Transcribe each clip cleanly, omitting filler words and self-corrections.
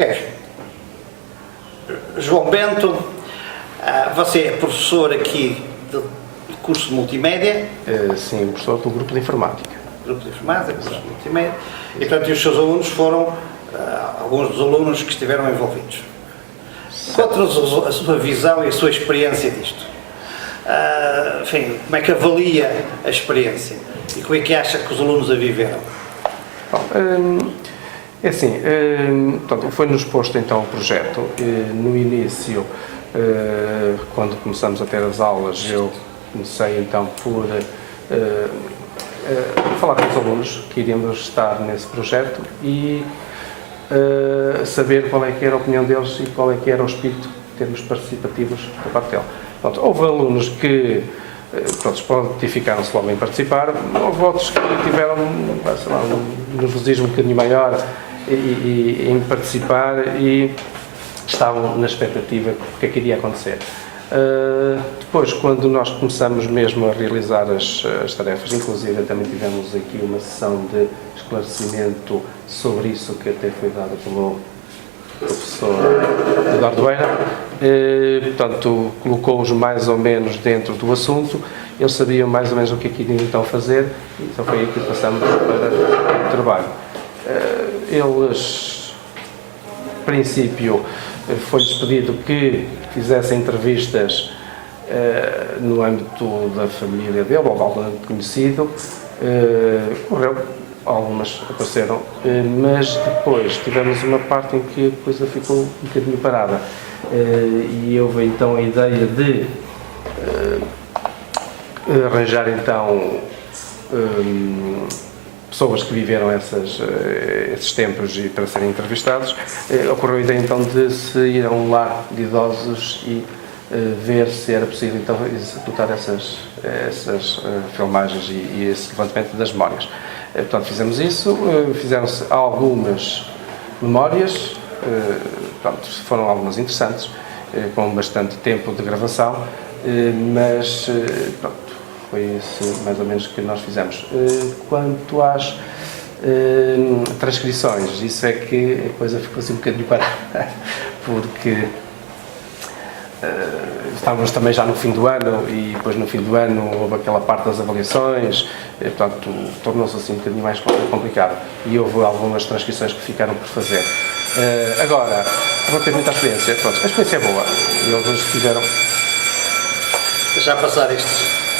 Ok. João Bento, você é professor aqui do curso de multimédia? Sim, professor do grupo de informática. Grupo de informática, curso de multimédia. E, portanto, os seus alunos foram alguns dos alunos que estiveram envolvidos. Conte-nos a sua visão e a sua experiência disto. Enfim, como é que avalia a experiência e como é que acha que os alunos a viveram? Bom, é assim, portanto, foi-nos posto então o projeto. No início, quando começamos a ter as aulas, eu comecei então por falar com os alunos que iríamos estar nesse projeto e saber qual é que era a opinião deles e qual é que era o espírito de termos participativos da parte dele. Pronto, houve alunos que prontificaram-se logo em participar, houve outros que tiveram, sei lá, um nervosismo um bocadinho maior em participar e estavam na expectativa do que é que iria acontecer. Depois, quando nós começamos mesmo a realizar as tarefas, inclusive também tivemos aqui uma sessão de esclarecimento sobre isso que até foi dada pelo professor Eduardo Beira, portanto, colocou-os mais ou menos dentro do assunto, eles sabiam mais ou menos o que é que iriam então fazer, então foi aí que passamos para o trabalho. Eles, a princípio, foi-lhes pedido que fizessem entrevistas no âmbito da família dele, ou de algum conhecido, correu. Algumas apareceram, mas depois tivemos uma parte em que a coisa ficou um bocadinho parada e houve então a ideia de arranjar então pessoas que viveram esses tempos e para serem entrevistados. Ocorreu a ideia então de se ir a um lar de idosos e ver se era possível então executar essas filmagens e esse levantamento das memórias. Portanto, fizemos isso, fizeram-se algumas memórias, portanto, foram algumas interessantes, com bastante tempo de gravação, mas pronto, foi isso mais ou menos que nós fizemos. Quanto às transcrições, isso é que a coisa ficou assim um bocadinho parada, porque estávamos também já no fim do ano e depois no fim do ano houve aquela parte das avaliações, portanto tornou-se assim um bocadinho mais complicado e houve algumas transcrições que ficaram por fazer. Agora, relativamente à experiência, pronto, a experiência é boa e eles tiveram... Deixar passar isto.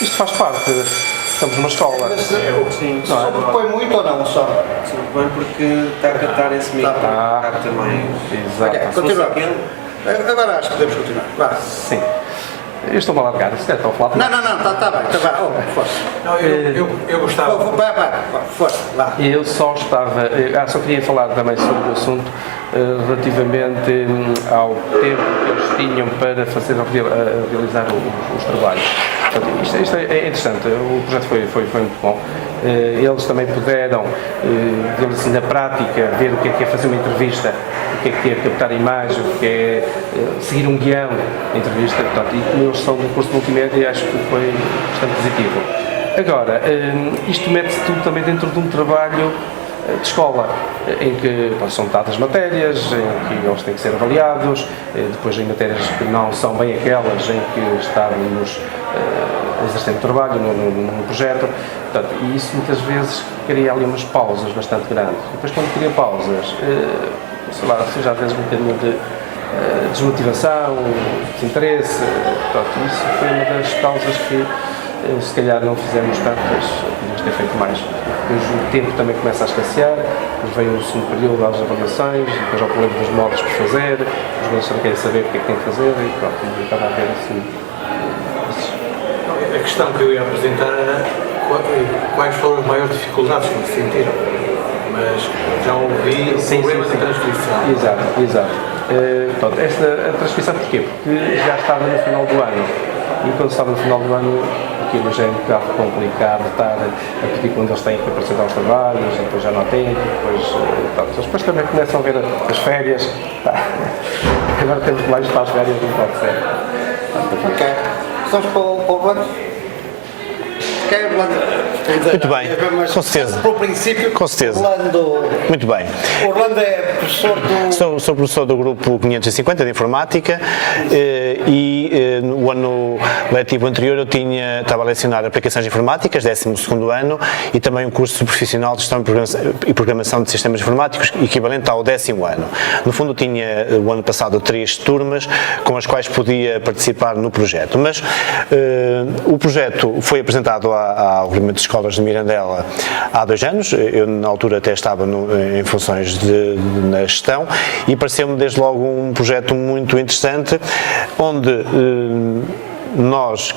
Isto faz parte, estamos numa escola. Sim, Só propõe muito ou não? Só bem porque está a captar esse micro, está também. Exato. Continuamos. Agora acho que podemos continuar. Vá. Sim. Eu estou-me a largar, se calhar estou a falar. Não, está bem. Então vá, força. Não, eu gostava. Vai, força, vá. Eu só estava... só queria falar também sobre o assunto relativamente ao tempo que eles tinham para realizar os trabalhos. Portanto, isto é interessante, o projeto foi muito bom. Eles também puderam, digamos assim, na prática, ver o que é fazer uma entrevista, o que é captar a imagem, o que é seguir um guião de entrevista. Portanto, e como eles são do curso de multimédia, acho que foi bastante positivo. Agora, isto mete-se tudo também dentro de um trabalho de escola, em que são dadas matérias, em que eles têm que ser avaliados, depois em matérias que não são bem aquelas em que estávamos a exercer o trabalho no projeto. Portanto, e isso muitas vezes cria ali umas pausas bastante grandes. Depois, quando cria pausas, sei lá, surge às vezes um bocadinho de desmotivação, desinteresse. Portanto, isso foi uma das causas que se calhar não fizemos tantas, podíamos ter feito mais. Depois o tempo também começa a escassear, depois vem o segundo período das avaliações, depois há o problema dos modos por fazer, os jogadores também querem saber o que é que têm que fazer e pronto, e acaba a haver assim. A questão que eu ia apresentar era quais foram as maiores dificuldades que sentiram, mas já ouvi o problema da transcrição. Exato. Pronto, a transcrição porquê? Porque já estava no final do ano e quando estava no final do ano aquilo já é um bocado complicado estar a pedir quando eles têm que apresentar os trabalhos e depois já não têm, depois também começam a ver as férias. Agora temos mais para as férias, não pode ser. Ok. Estamos para o Orlando? Muito bem, com certeza. Pelo princípio, com certeza. Orlando... Muito bem. Orlando é professor do... Sou professor do grupo 550 de Informática e no ano letivo anterior eu estava a lecionar aplicações informáticas, 12º ano, e também um curso profissional de gestão e programação de sistemas informáticos, equivalente ao 10º ano. No fundo tinha o ano passado 3 turmas com as quais podia participar no projeto, mas o projeto foi apresentado ao Regulamento de Escolas de Mirandela há 2 anos, eu na altura até estava em funções na gestão e pareceu-me desde logo um projeto muito interessante, onde nós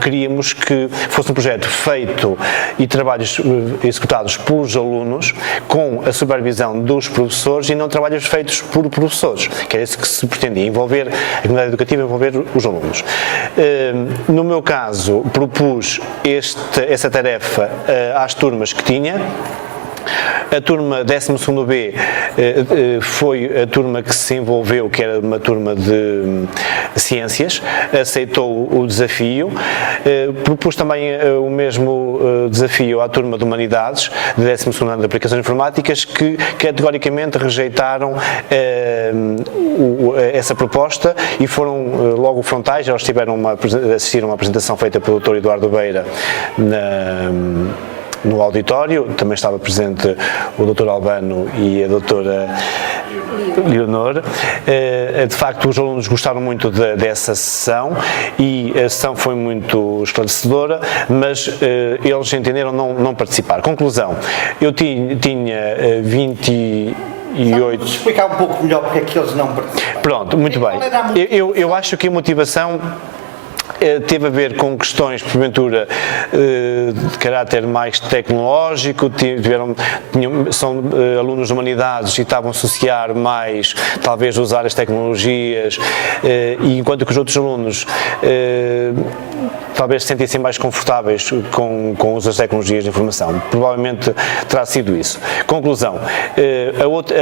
queríamos que fosse um projeto feito e trabalhos executados pelos alunos com a supervisão dos professores e não trabalhos feitos por professores, que é isso que se pretendia, envolver a comunidade educativa, envolver os alunos. No meu caso, propus essa tarefa às turmas que tinha. A turma 12º B foi a turma que se envolveu, que era uma turma de ciências, aceitou o desafio. Propus também o mesmo desafio à turma de humanidades, de 12º ano de aplicações informáticas, que categoricamente rejeitaram essa proposta e foram logo frontais. Eles assistiram a uma apresentação feita pelo Dr. Eduardo Beira no auditório, também estava presente o Dr. Albano e a Dra. Leonor. De facto, os alunos gostaram muito dessa sessão e a sessão foi muito esclarecedora, mas eles entenderam não participar. Conclusão, eu tinha 28... Vamos explicar um pouco melhor porque é que eles não participam. Pronto, muito bem. Eu acho que a motivação teve a ver com questões, porventura, de caráter mais tecnológico, são alunos de humanidades e estavam a associar mais, talvez, usar as tecnologias, e enquanto que os outros alunos talvez se sentissem mais confortáveis com o uso das tecnologias de informação. Provavelmente terá sido isso. Conclusão,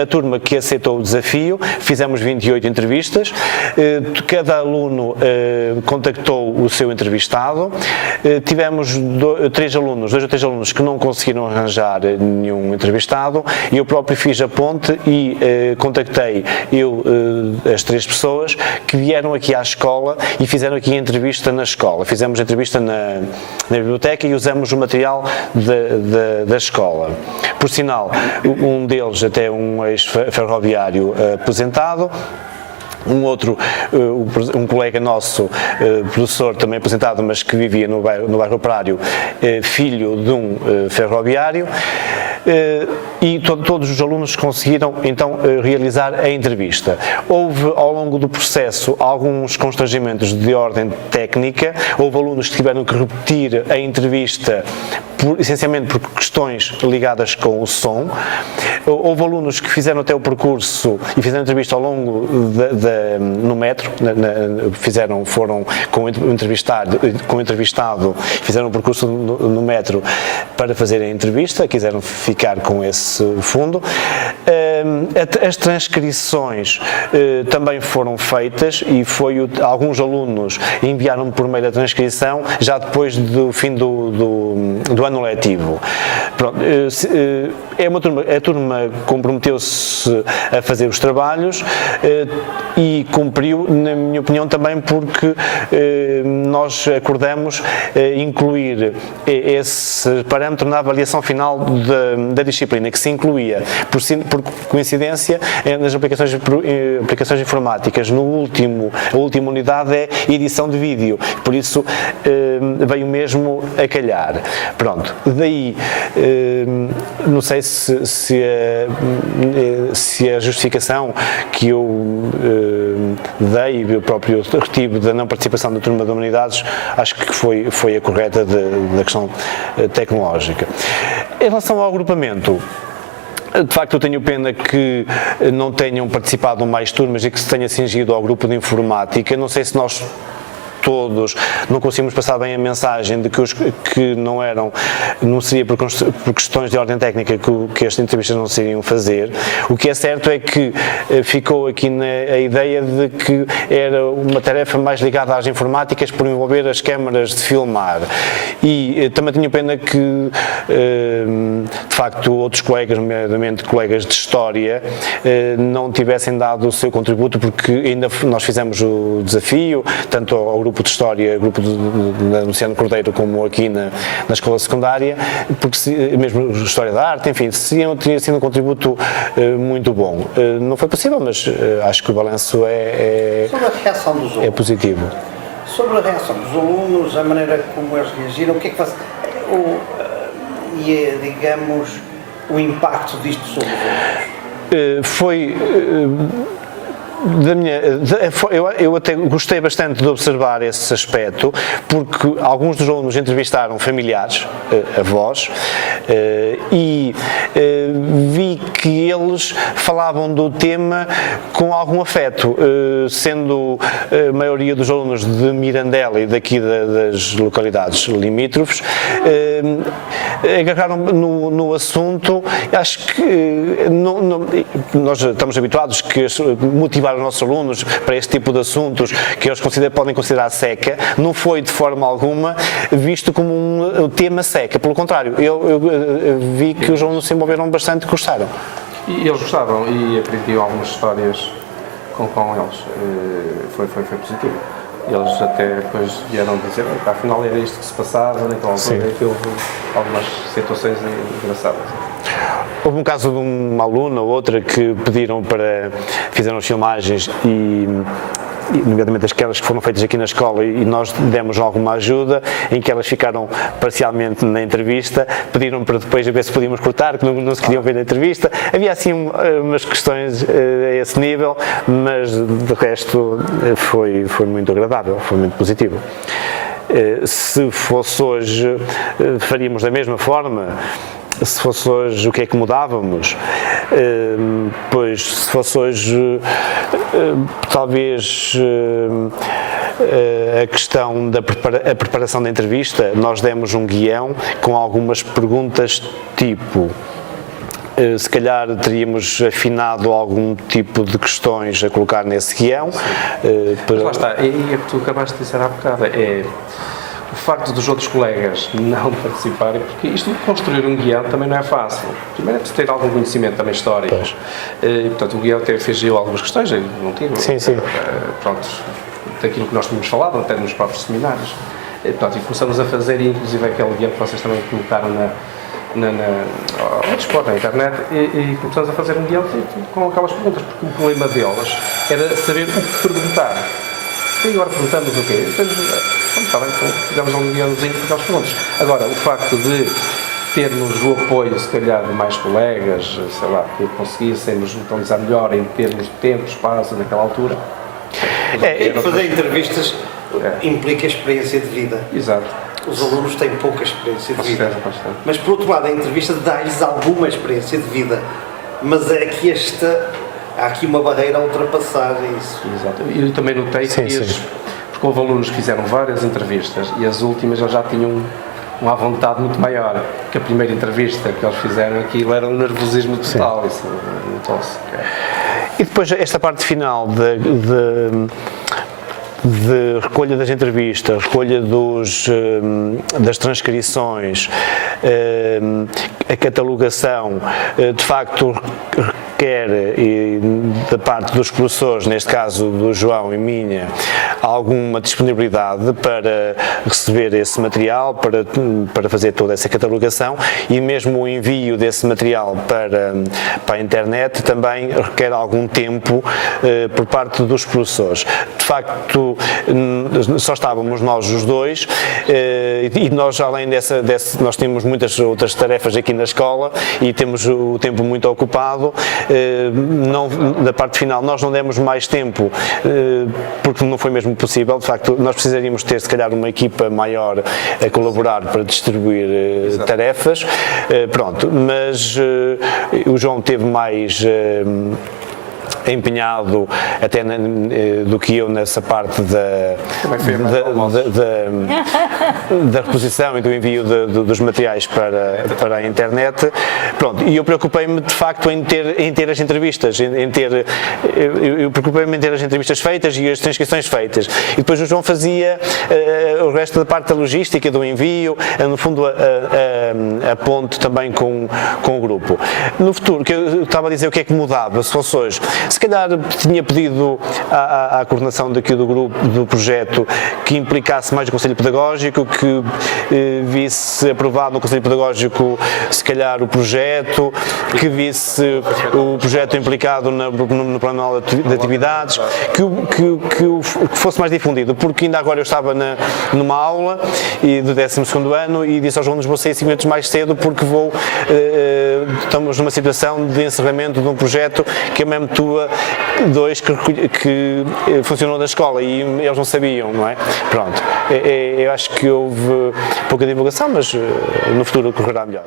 a turma que aceitou o desafio, fizemos 28 entrevistas, cada aluno contactou o seu entrevistado, tivemos 2 ou 3 alunos que não conseguiram arranjar nenhum entrevistado, e eu próprio fiz a ponte e contactei as 3 pessoas que vieram aqui à escola e fizeram aqui a entrevista na escola. Fizemos a entrevista na biblioteca e usamos o material da escola. Por sinal, um deles até um ex-ferroviário aposentado, um colega nosso, professor também aposentado, mas que vivia no bairro Operário, filho de um ferroviário, e todos os alunos conseguiram então realizar a entrevista. Houve ao longo do processo alguns constrangimentos de ordem técnica, houve alunos que tiveram que repetir a entrevista essencialmente por questões ligadas com o som, houve alunos que fizeram até o percurso e fizeram a entrevista ao longo no metro, foram com o entrevistado, fizeram o percurso no metro para fazer a entrevista, quiseram ficar com esse fundo. As transcrições também foram feitas e alguns alunos enviaram por meio da transcrição já depois do fim do ano letivo. Pronto, a turma comprometeu-se a fazer os trabalhos e cumpriu, na minha opinião, também porque nós acordamos incluir esse parâmetro na avaliação final da disciplina, que se incluía, por coincidência, nas aplicações informáticas. A última unidade é edição de vídeo, por isso veio mesmo a calhar. Pronto, daí não sei se a justificação que eu dei, eu próprio retive da não participação da turma de humanidades, acho que foi a correta da questão tecnológica. Em relação ao agrupamento, de facto eu tenho pena que não tenham participado mais turmas e que se tenha cingido ao grupo de informática. Não sei se nós todos, não conseguimos passar bem a mensagem de que os que não seria por questões de ordem técnica que estas entrevistas não se iriam fazer. O que é certo é que ficou aqui a ideia de que era uma tarefa mais ligada às informáticas por envolver as câmaras de filmar. E também tenho pena que, de facto, outros colegas, nomeadamente colegas de História, não tivessem dado o seu contributo, porque ainda nós fizemos o desafio, tanto ao grupo de História, grupo da Luciano Cordeiro, como aqui na escola secundária, porque mesmo História da Arte, enfim, teria sido um contributo muito bom. Não foi possível, mas acho que o balanço Sobre a reação dos alunos. é positivo. Sobre a reação dos alunos, a maneira como eles reagiram, o que é que faz? Digamos, o impacto disto sobre os alunos? Foi eu até gostei bastante de observar esse aspecto, porque alguns dos alunos entrevistaram familiares, avós, e vi que eles falavam do tema com algum afeto, sendo a maioria dos alunos de Mirandela e daqui das localidades limítrofes, agarraram no assunto. Acho que nós estamos habituados que motivar os nossos alunos para este tipo de assuntos que eles podem considerar seca, não foi de forma alguma visto como um tema seca. Pelo contrário, eu vi que os alunos se envolveram bastante e gostaram. E eles gostavam e aprendiam algumas histórias com eles. Foi positivo. Eles até depois vieram dizer que afinal era isto que se passava, naquela altura que houve algumas situações engraçadas. Houve um caso de uma aluna ou outra que fizeram filmagens e nomeadamente aquelas que foram feitas aqui na escola, e nós demos alguma ajuda, em que elas ficaram parcialmente na entrevista, pediram para depois a ver se podíamos cortar, que não se queriam ver na entrevista. Havia assim umas questões a esse nível, mas de resto foi muito agradável, foi muito positivo. Se fosse hoje, faríamos da mesma forma. Se fosse hoje, o que é que mudávamos? Pois, se fosse hoje, talvez a questão da preparação da entrevista, nós demos um guião com algumas perguntas tipo. Se calhar teríamos afinado algum tipo de questões a colocar nesse guião. Mas lá está, e é que tu acabaste de dizer há bocado, o facto dos outros colegas não participarem, porque isto de construir um guião também não é fácil. Primeiro é preciso ter algum conhecimento também histórico. E, portanto, o guião até fez algumas questões, não tive. Sim. Pronto, daquilo que nós tínhamos falado, até nos próprios seminários. E, portanto, começamos a fazer, inclusive aquele guião que vocês também colocaram ao dispor na internet, e começamos a fazer um guião com aquelas perguntas, porque o problema delas era saber o que perguntar. E agora perguntamos o quê? Está bem, então fizemos um guiãozinho com aquelas perguntas. Agora, o facto de termos o apoio, se calhar, de mais colegas, sei lá, que conseguíssemos utilizar melhor em termos de tempo, espaço, naquela altura. Fazer entrevistas implica experiência de vida. Exato. Os alunos têm pouca experiência de vida. Bastante. Mas, por outro lado, a entrevista dá-lhes alguma experiência de vida. Mas é que há aqui uma barreira a ultrapassar isso. Exato. Eu também notei porque houve alunos que fizeram várias entrevistas e as últimas já tinham uma vontade muito maior. Que a primeira entrevista que eles fizeram, aquilo era um nervosismo total. Isso notou-se. E depois esta parte final de recolha das entrevistas, recolha das transcrições, a catalogação, de facto requer, da parte dos professores, neste caso do João e minha, alguma disponibilidade para receber esse material, para fazer toda essa catalogação, e mesmo o envio desse material para a internet também requer algum tempo por parte dos professores. De facto, só estávamos nós os dois, e nós, além nós temos muitas outras tarefas aqui na escola e temos o tempo muito ocupado. Da parte final nós não demos mais tempo, porque não foi mesmo possível. De facto, nós precisaríamos ter, se calhar, uma equipa maior a colaborar para distribuir tarefas. Pronto, mas o João teve mais empenhado até do que eu nessa parte da reposição e do envio dos materiais para a internet. Pronto, e eu preocupei-me de facto em ter as entrevistas, eu preocupei-me em ter as entrevistas feitas e as transcrições feitas. E depois o João fazia o resto da parte da logística, do envio, no fundo a ponte também com o grupo. No futuro, que eu estava a dizer o que é que mudava, se fosse hoje, se calhar tinha pedido à coordenação daqui do grupo, do projeto, que implicasse mais o Conselho Pedagógico, que visse aprovado no Conselho Pedagógico, se calhar o projeto, que visse o projeto implicado no plano de atividades, que fosse mais difundido, porque ainda agora eu estava numa aula do 12º ano e disse aos alunos: vou sair 5 minutos mais cedo porque estamos numa situação de encerramento de um projeto que é mesmo tua 2 que funcionou na escola e eles não sabiam, não é? Pronto, eu acho que houve pouca divulgação, mas no futuro correrá melhor.